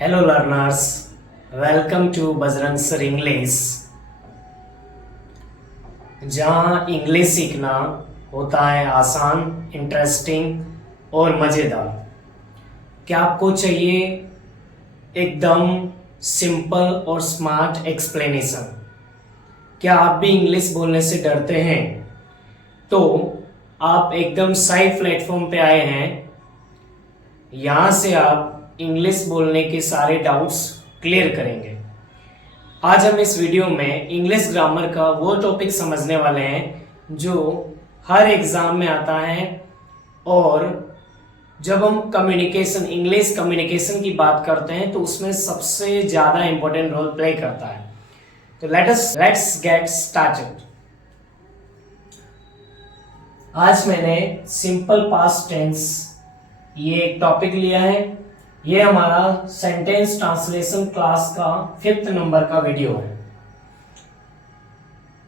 Hello learners, welcome to Bajrang sir English, जहाँ English सीखना होता है आसान, इंटरेस्टिंग और मज़ेदार। क्या आपको चाहिए एकदम सिंपल और स्मार्ट एक्सप्लेनेशन? क्या आप भी इंग्लिश बोलने से डरते हैं? तो आप एकदम सही प्लेटफॉर्म पे आए हैं। यहाँ से आप इंग्लिश बोलने के सारे डाउट्स क्लियर करेंगे। आज हम इस वीडियो में इंग्लिश ग्रामर का वो टॉपिक समझने वाले हैं जो हर एग्जाम में आता है, और जब हम कम्युनिकेशन, इंग्लिश कम्युनिकेशन की बात करते हैं तो उसमें सबसे ज़्यादा इंपॉर्टेंट रोल प्ले करता है। तो लेट्स गेट स्टार्टेड। आज मैंने सिंपल पास्ट टेंस ये एक टॉपिक लिया है। ये हमारा सेंटेंस ट्रांसलेशन क्लास का 5th नंबर का वीडियो है।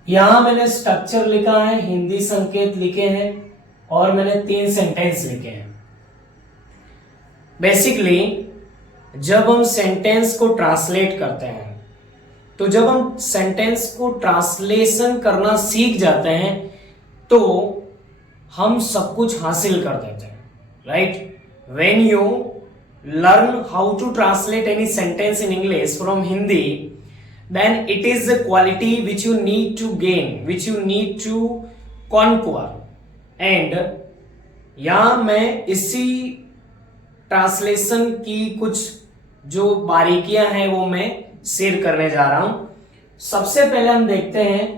यहां मैंने स्ट्रक्चर लिखा है, हिंदी संकेत लिखे हैं और मैंने 3 सेंटेंस लिखे हैं। बेसिकली जब हम सेंटेंस को ट्रांसलेट करते हैं, तो जब हम सेंटेंस को ट्रांसलेशन करना सीख जाते हैं तो हम सब कुछ हासिल कर देते हैं, right? When you learn how to translate any sentence in English from Hindi, then it is a quality which you need to gain, which you need to conquer. And यहाँ मैं इसी ट्रांसलेशन की कुछ जो बारीकियां हैं वो मैं शेयर करने जा रहा हूं। सबसे पहले हम देखते हैं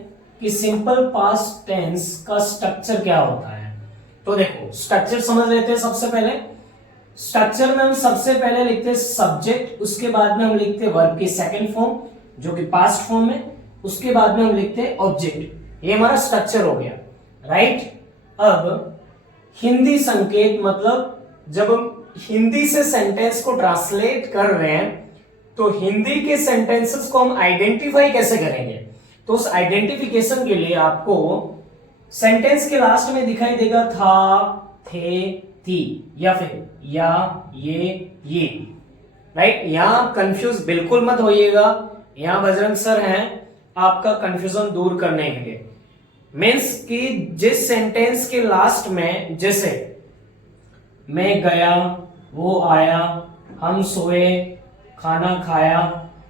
कि सिंपल पास्ट टेंस का स्ट्रक्चर क्या होता है। तो देखो, स्ट्रक्चर समझ लेते हैं। सबसे पहले स्ट्रक्चर में हम सबसे पहले लिखते हैं सब्जेक्ट, उसके बाद में हम लिखते हैं वर्ब की सेकंड फॉर्म जो कि पास्ट फॉर्म है, उसके बाद में हम लिखते हैं ऑब्जेक्ट। ये हमारा स्ट्रक्चर हो गया, राइट? अब हिंदी संकेत, मतलब जब हम हिंदी से सेंटेंस को ट्रांसलेट कर रहे हैं तो हिंदी के सेंटेंसेस को हम आइडेंटिफाई कैसे करेंगे? तो उस आइडेंटिफिकेशन के लिए आपको सेंटेंस के लास्ट में दिखाई देगा था, थे, थी, या फिर या, ये, राइट? यहां कंफ्यूज बिल्कुल मत होइएगा। यहां बजरंग सर हैं आपका कंफ्यूजन दूर करने के लिए। मीन्स कि जिस सेंटेंस के लास्ट में, जैसे मैं गया, वो आया, हम सोए, खाना खाया,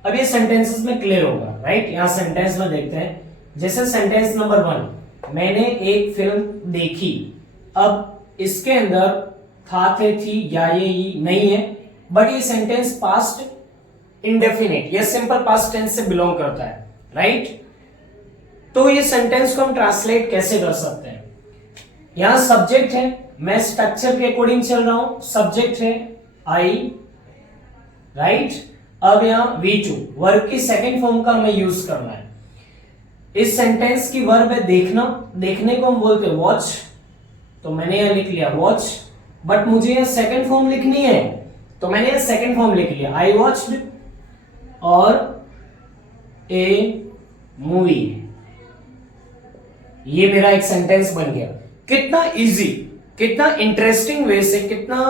अब ये सेंटेंसेस में क्लियर होगा, राइट? यहां सेंटेंस में देखते हैं। जैसे सेंटेंस नंबर 1, मैंने एक फिल्म देखी। अब इसके अंदर था, थे, थी, या, ये नहीं है, बट ये सेंटेंस पास्ट इंडेफिनिट, ये सिंपल पास्ट टेंस से बिलोंग करता है, राइट? तो ये सेंटेंस को हम ट्रांसलेट कैसे कर सकते हैं? यहां सब्जेक्ट है, मैं स्ट्रक्चर के अकॉर्डिंग चल रहा हूं। सब्जेक्ट है आई, राइट? अब यहां V2 वर्ब की सेकंड फॉर्म का हमें यूज करना है। इस सेंटेंस की वर्ब है देखना, देखने को हम बोलते हैं वॉच। तो मैंने यहां लिख लिया वॉच, बट मुझे यहां सेकंड फॉर्म लिखनी है, तो मैंने यहां सेकंड फॉर्म लिख लिया आई वॉच्ड और ए मूवी। ये मेरा एक सेंटेंस बन गया। कितना इजी, कितना इंटरेस्टिंग वे से, कितना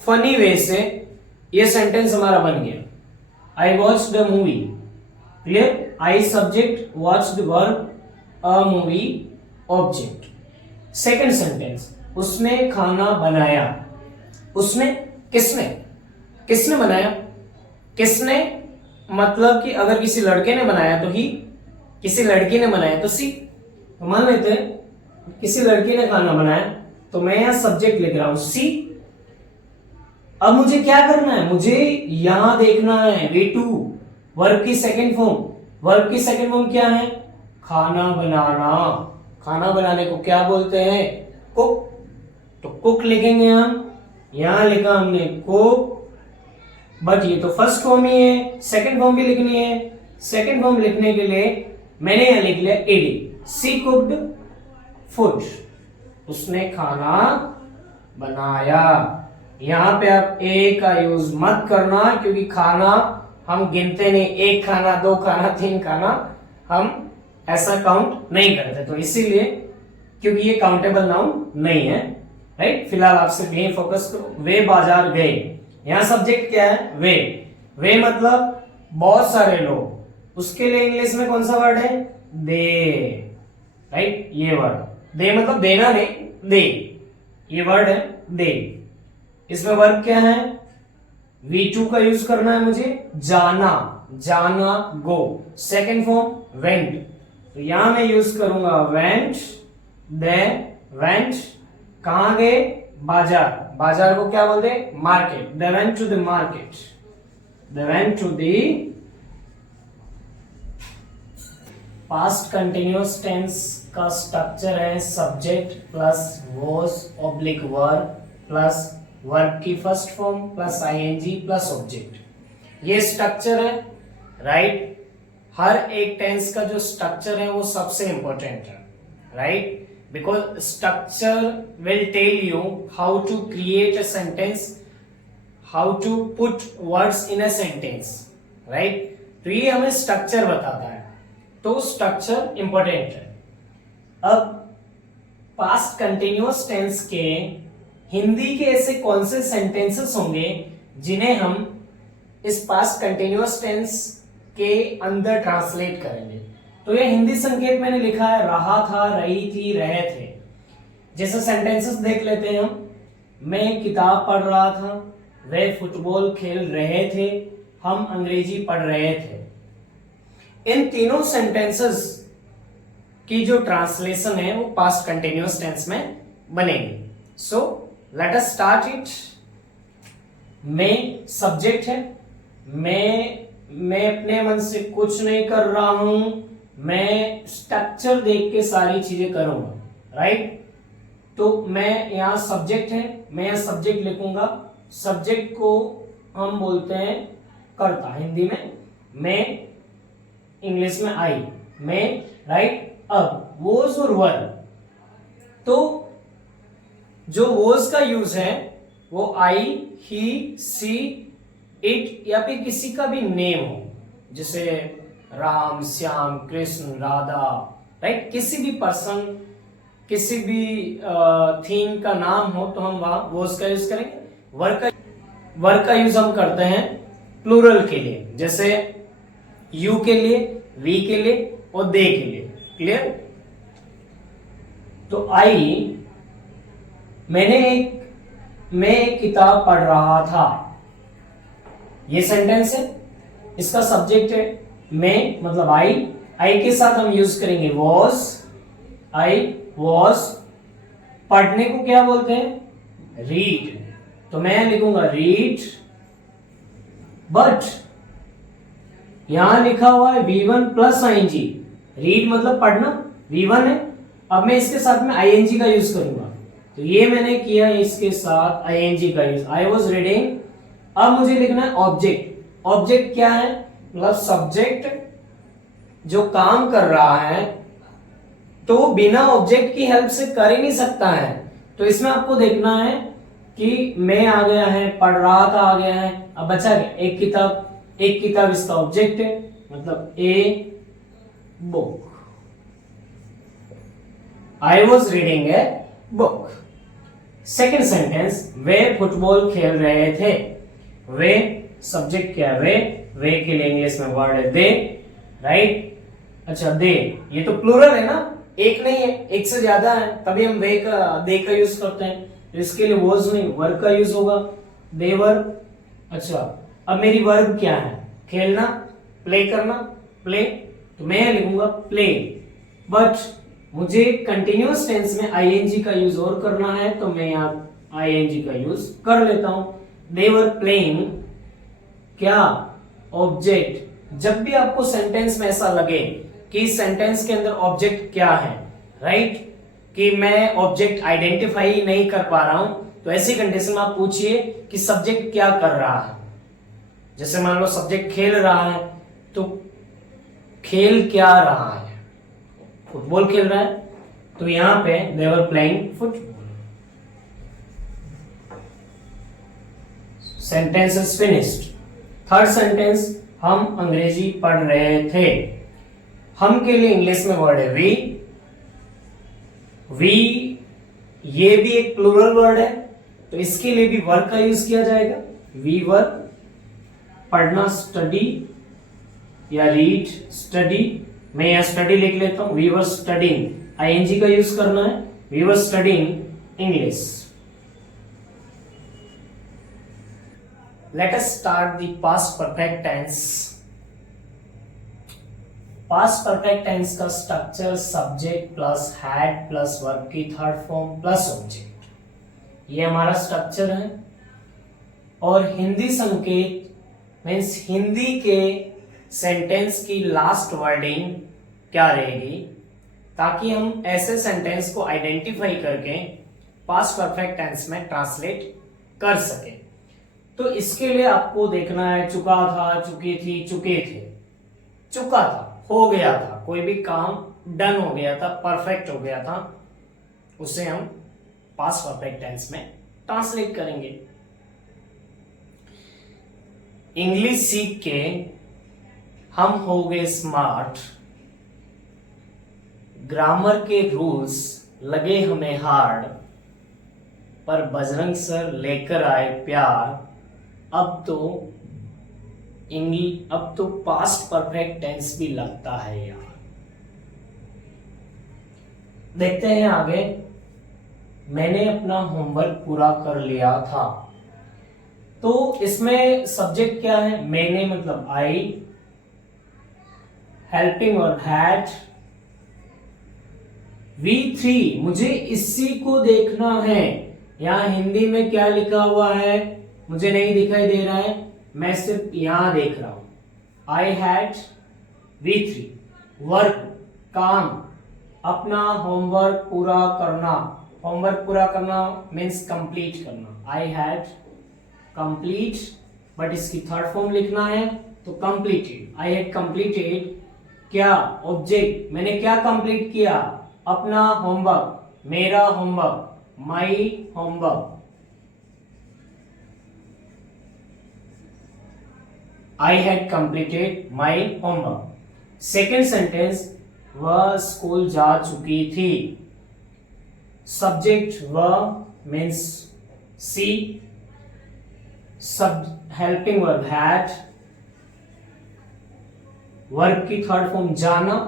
फनी वे से ये सेंटेंस हमारा बन गया। I watched the movie, clear? I subject, watched verb, a movie object. Second sentence, उसने खाना बनाया। उसने, किसने बनाया? किसने मतलब कि अगर किसी लड़के ने बनाया तो ही, किसी लड़की ने बनाया तो सी। तो मान लेते हैं किसी लड़की ने खाना बनाया, तो मैं यहां सब्जेक्ट लिख रहा हूं सी। अब मुझे क्या करना है? मुझे यहां देखना है V2 वर्ब की सेकंड फॉर्म। वर्ब की सेकंड फॉर्म क्या है? खाना बनाना। खाना बनाने को क्या बोलते हैं? कुक। तो कुक लिखेंगे हम। यहां लिखा हमने कुक, बट ये तो फर्स्ट फॉर्म ही है, सेकंड फॉर्म भी लिखनी है। सेकंड फॉर्म लिखने के लिए मैंने यहां लिख लिया एडी, सी कुक्ड फूड। उसने खाना बनाया। यहां पे आप ए का यूज मत करना, क्योंकि खाना हम गिनते नहीं, एक खाना, दो खाना, तीन खाना, हम ऐसा काउंट नहीं करते। तो इसीलिए, क्योंकि ये काउंटेबल नाउन नहीं है, राइट? फिलहाल आप सिर्फ यही फोकस करो। वे बाजार गए, यहां सब्जेक्ट क्या है? वे। वे मतलब बहुत सारे लोग, उसके लिए इंग्लिश में कौन सा वर्ड है? दे, राइट, ये वर्ड दे मतलब देना नहीं, दे, ये वर्ड है दे। इसमें वर्ब क्या है? V2 का यूज करना है मुझे, जाना, जाना, गो। सेकेंड फॉर्म वेंट, तो यहां मैं यूज करूंगा वेंट, दे वेंट। कहां गए? बाजार, बाजार को क्या बोलते हैं? Market. They went to the market, they went to the. Past continuous tense का स्ट्रक्चर है subject plus was oblique verb plus verb की first form plus I N G plus object. ये स्ट्रक्चर है, राइट। हर एक टेंस का जो स्ट्रक्चर है वो सबसे इंपॉर्टेंट है, right, because structure will tell you how to create a sentence, how to put words in a sentence, right. तो ये हमें स्ट्रक्चर बताता है, तो स्ट्रक्चर इंपॉर्टेंट है। अब पास्ट कंटिन्यूअस टेंस के हिंदी के ऐसे कौन से सेंटेंसेस होंगे जिन्हें हम इस पास्ट कंटिन्यूअस टेंस के अंदर ट्रांसलेट करेंगे? तो ये हिंदी संकेत मैंने लिखा है, रहा था, रही थी, रहे थे। जैसे सेंटेंसेस देख लेते हैं हम। मैं किताब पढ़ रहा था, वे फुटबॉल खेल रहे थे, हम अंग्रेजी पढ़ रहे थे। इन तीनों सेंटेंसेस की जो ट्रांसलेशन है वो पास्ट कंटिन्यूअस टेंस में बनेगी। So let us start it. मैं सब्जेक्ट है, मैं अपने मन से कुछ नहीं कर रहा हूं, मैं स्ट्रक्चर देख के सारी चीजें करूंगा, राइट। तो मैं यहां सब्जेक्ट है, मैं यहां सब्जेक्ट लिखूंगा। सब्जेक्ट को हम बोलते हैं कर्ता, हिंदी में मैं, इंग्लिश में आई, मैं, राइट। अब वॉज और वर, तो जो वॉज का यूज है वो आई, ही, सी, इट या फिर किसी का भी नेम हो, जैसे राम, श्याम, कृष्ण, राधा, राइट। किसी भी पर्सन, किसी भी थिंग का नाम हो तो हम वहां वॉज का यूज करेंगे। वर्क का यूज हम करते हैं प्लूरल के लिए, जैसे यू के लिए, वी के लिए और दे के लिए। क्लियर? तो आई, मैं एक किताब पढ़ रहा था, ये सेंटेंस है, इसका सब्जेक्ट है मैं मतलब आई के साथ हम यूज करेंगे वॉज, आई वॉज। पढ़ने को क्या बोलते हैं? रीड, तो मैं लिखूंगा रीड। बट यहां लिखा हुआ है V1 प्लस आईएनजी, रीड मतलब पढ़ना, V1 है। अब मैं इसके साथ में आईएनजी का यूज करूंगा, तो ये मैंने किया इसके साथ आईएनजी का यूज, आई वॉज रीडिंग। अब मुझे लिखना है ऑब्जेक्ट। ऑब्जेक्ट क्या है? मतलब सब्जेक्ट जो काम कर रहा है, तो बिना ऑब्जेक्ट की हेल्प से कर ही नहीं सकता है। तो इसमें आपको देखना है कि मैं आ गया है, पढ़ रहा था आ गया है, अब बचा गया एक किताब। एक किताब इसका ऑब्जेक्ट है, मतलब a book, I was reading a book. Second sentence, way football खेल रहे थे। वे सब्जेक्ट क्या है? वे के लिए इंग्लिश में वर्ड है दे, राइट। अच्छा दे, ये तो प्लूरल है ना, एक नहीं है, एक से ज्यादा है, तभी हम वे का, दे का यूज करते हैं। तो इसके लिए वॉज नहीं, वर्ब का यूज होगा, दे वर्ब। अच्छा, अब मेरी वर्ब क्या है? खेलना, प्ले करना, प्ले, तो मैं लिखूंगा प्ले। बट मुझे कंटिन्यूअस टेंस में आईएनजी का यूज और करना है, तो मैं यहाँ आईएनजी का यूज कर लेता हूं। दे वर प्लेइंग, क्या? ऑब्जेक्ट। जब भी आपको सेंटेंस में ऐसा लगे कि सेंटेंस के अंदर ऑब्जेक्ट क्या है, राइट, कि मैं ऑब्जेक्ट आइडेंटिफाई नहीं कर पा रहा हूं, तो ऐसी कंडीशन में आप पूछिए कि सब्जेक्ट क्या कर रहा है। जैसे मान लो सब्जेक्ट खेल रहा है, तो खेल क्या रहा है? फुटबॉल खेल रहा है, तो यहां पे they were playing football. Sentence is finished. Third sentence, हम अंग्रेजी पढ़ रहे थे। हम के लिए इंग्लिश में वर्ड है वी। वी ये भी एक प्लूरल वर्ड है, तो इसके लिए भी वर्ब का यूज किया जाएगा, वी वर्ब। पढ़ना स्टडी या रीड स्टडी, मैं यहाँ स्टडी लिख लेता हूँ। वी वर स्टडिंग, आईएनजी का यूज करना है, we were studying English. Let us start the past perfect tense. Past perfect tense का structure subject plus had plus verb की थर्ड फॉर्म प्लस ऑब्जेक्ट, ये हमारा स्ट्रक्चर है। और हिंदी संकेत मीन्स हिंदी के सेंटेंस की लास्ट वर्डिंग क्या रहेगी, ताकि हम ऐसे सेंटेंस को आइडेंटिफाई करके पास्ट परफेक्ट टेंस में ट्रांसलेट कर सके। तो इसके लिए आपको देखना है चुका था, चुकी थी, चुके थे। चुका था, हो गया था, कोई भी काम डन हो गया था, परफेक्ट हो गया था, उसे हम पास्ट परफेक्ट टेंस में ट्रांसलेट करेंगे। इंग्लिश सीख के हम हो गए स्मार्ट, ग्रामर के रूल्स लगे हमें हार्ड, पर बजरंग सर लेकर आए प्यार। अब तो पास्ट परफेक्ट टेंस भी लगता है यार। देखते हैं आगे। मैंने अपना होमवर्क पूरा कर लिया था, तो इसमें सब्जेक्ट क्या है, मैंने मतलब आई, हेल्पिंग वर्ब हैड, V3 मुझे इसी को देखना है। यहां हिंदी में क्या लिखा हुआ है मुझे नहीं दिखाई दे रहा है, मैं सिर्फ यहां देख रहा हूं। आई हैड, V3 वर्क काम, अपना होमवर्क पूरा करना, होमवर्क पूरा करना मीन्स कंप्लीट करना। आई हैड कंप्लीट, बट इसकी थर्ड फॉर्म लिखना है तो कंप्लीटेड। आई हैड कंप्लीटेड क्या, ऑब्जेक्ट, मैंने क्या कंप्लीट किया, अपना होमवर्क, मेरा homework, my homework. I had completed my homework. Second sentence, वह स्कूल जा चुकी थी। सब्जेक्ट वह मीन्स सी, सब हेल्पिंग वर्ब हैड, वर्ब की थर्ड फॉर्म जाना,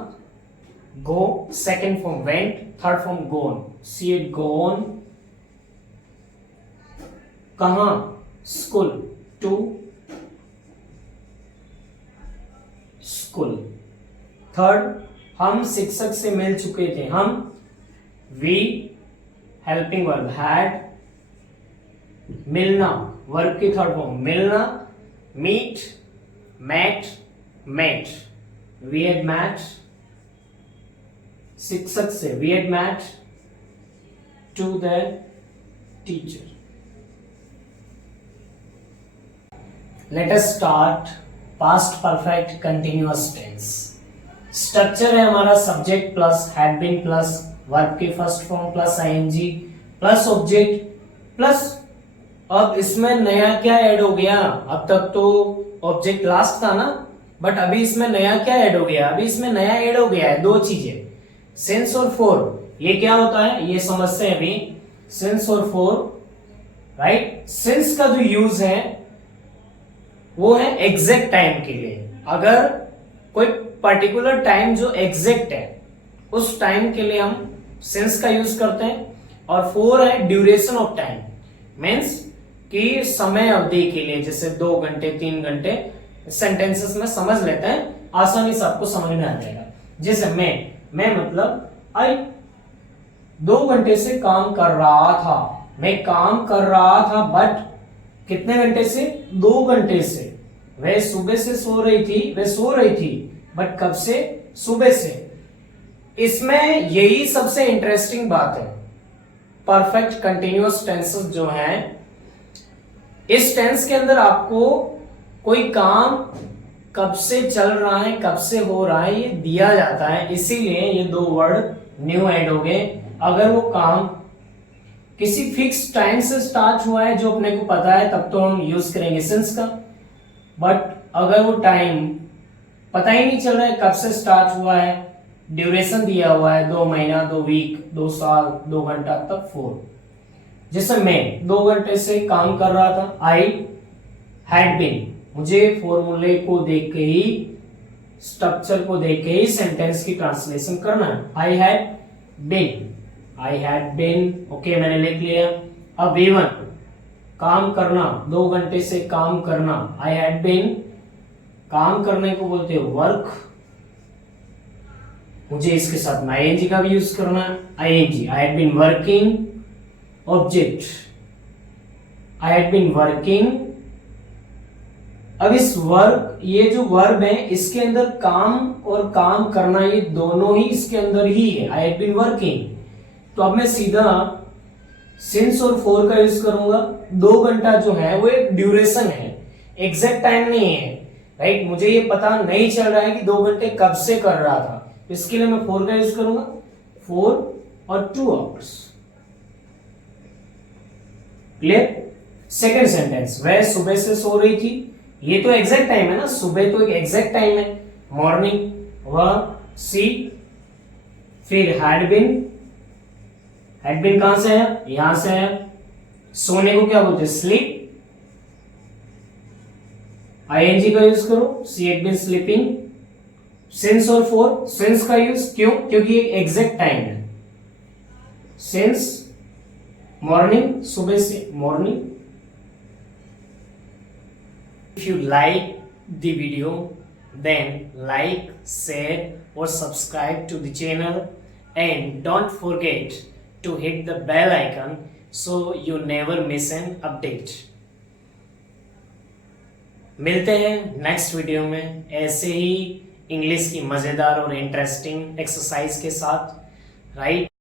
go, second form went, third form gone, she had gone. कहां, स्कूल, टू स्कूल। थर्ड, हम शिक्षक से मिल चुके थे, हम, वी हेल्पिंग वर्ब हैड, मिलना वर्ब की थर्ड फॉर्म मिलना, meet, met, met, we had met, शिक्षक से we had met to the teacher. Let us start past perfect continuous tense. Structure है हमारा subject plus had been plus verb के first form plus I N G plus object plus, अब इसमें नया क्या add हो गया, अब तक तो ऑब्जेक्ट लास्ट था ना, बट अभी इसमें नया क्या ऐड हो गया, अभी इसमें नया ऐड हो गया है दो चीजें, सिंस और फॉर। ये क्या होता है ये समझते हैं अभी, सिंस और फॉर, राइट। सिंस का जो यूज है वो है एग्जैक्ट टाइम के लिए, अगर कोई पर्टिकुलर टाइम जो एग्जैक्ट है उस टाइम के लिए हम सिंस का यूज करते हैं। और फोर है ड्यूरेशन ऑफ टाइम, मीन्स कि समय अवधि के लिए, जैसे 2 घंटे 3 घंटे, सेंटेंसेस में समझ लेते हैं, आसानी से आपको समझ में आ जाएगा। जैसे मैं मतलब आई 2 घंटे से काम कर रहा था, मैं काम कर रहा था, बट कितने घंटे से, 2 घंटे से। वह सुबह से सो रही थी, वह सो रही थी, बट कब से, सुबह से। इसमें यही सबसे इंटरेस्टिंग बात है, परफेक्ट कंटिन्यूअस टेंसेस जो हैं, इस टेंस के अंदर आपको कोई काम कब से चल रहा है, कब से हो रहा है, ये दिया जाता है, इसीलिए ये 2 वर्ड न्यू ऐड हो गए। अगर वो काम किसी फिक्स टाइम से स्टार्ट हुआ है जो अपने को पता है, तब तो हम यूज करेंगे सिंस का, बट अगर वो टाइम पता ही नहीं चल रहा है कब से स्टार्ट हुआ है, ड्यूरेशन दिया हुआ है 2 महीना, 2 वीक, 2 साल, 2 घंटा, तब 4। जैसे मैं 2 घंटे से काम कर रहा था, आई हैड बीन, मुझे फॉर्मूले को देख के ही, स्ट्रक्चर को देख के ही सेंटेंस की ट्रांसलेशन करना है। आई हैड बीन, ओके मैंने लिख लिया। अब B1 काम करना, 2 घंटे से काम करना, आई हैड बीन, काम करने को बोलते हैं वर्क, मुझे इसके साथ ing का भी यूज करना है, ing, I had been working, object, I had been working. अब इस वर्क, ये जो वर्ब है इसके अंदर काम और काम करना ये दोनों ही इसके अंदर ही है, आई हैड बीन वर्किंग। तो अब मैं सीधा सिंस और फॉर का यूज करूंगा। 2 घंटा जो है वो एक ड्यूरेशन है, एग्जैक्ट टाइम नहीं है, राइट। मुझे ये पता नहीं चल रहा है कि 2 घंटे कब से कर रहा था, तो इसके लिए मैं फॉर का यूज करूंगा, 4 और 2 आवर्स। क्लियर। सेकेंड सेंटेंस, वह सुबह से सो रही थी, ये तो एग्जैक्ट टाइम है ना, सुबह तो एक एग्जैक्ट टाइम है, मॉर्निंग। वह सी, फिर हैड बीन कहां से है, यहां से है। सोने को क्या बोलते हैं, स्लीप, ing का यूज करो, she had been sleeping. Since और फॉर, सिंस का यूज क्यों, क्योंकि एक एग्जैक्ट टाइम है, सिंस मॉर्निंग, सुबह से morning. If you like the video, then like, share or subscribe to the channel, and don't forget to hit the bell icon so you never miss an update. मिलते हैं next video में ऐसे ही English की मजेदार और interesting exercise के साथ, right.